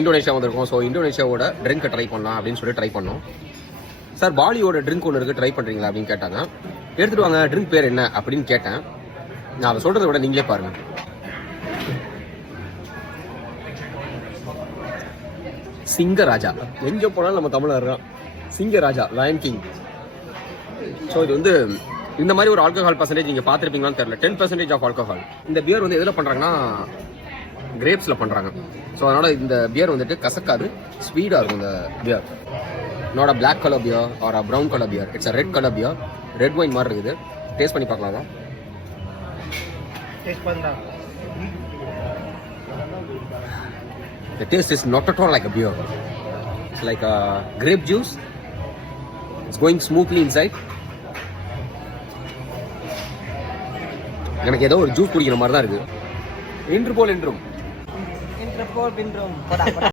Indonesia வந்திருக்கோம். So இந்தோனேஷியாவோட ட்ரிங்க்கை try பண்ணலாம் அப்படின்னு சொல்லி ட்ரை பண்ணோம். சார் பாலியோட ட்ரிங்க் ஒன்று இருக்குது, ட்ரை பண்ணுறீங்களா அப்படின்னு கேட்டாங்க. எடுத்துகிட்டு வாங்க, ட்ரிங்க் பேர் என்ன அப்படின்னு கேட்டேன். நான் அதை சொல்கிறத விட நீங்களே பாருங்கள். சிங்கராஜா, எங்கே போனாலும் நம்ம தமிழர் தான். Sinharaja line king. ஸோ இது வந்து இந்த மாதிரி ஒரு ஆல்கஹால் பர்சன்டேஜ் நீங்கள் பார்த்துருப்பீங்களான்னு தெரியல. 10% ஆஃப் ஆல்கஹால். இந்த பியர் வந்து எதில் பண்ணுறாங்கன்னா கிரேப்ஸில் பண்ணுறாங்க. ஸோ அதனால் இந்த பியர் வந்துட்டு கசக்காது, ஸ்வீடாக இருக்கும் இந்த pier. not a black color beer or a brown color beer. It's a red color beer. Red wine மாதிரி இருக்குது. டேஸ்ட் பண்ணி பார்க்கலாம். டேஸ்ட் பண்ணா. The taste is not at all like a beer. It's like a grape juice. It's going smoothly inside. எனக்கு ஏதோ ஒரு juice குடிக்கிற மாதிரி தான் இருக்கு. இன்று போல் என்றும்.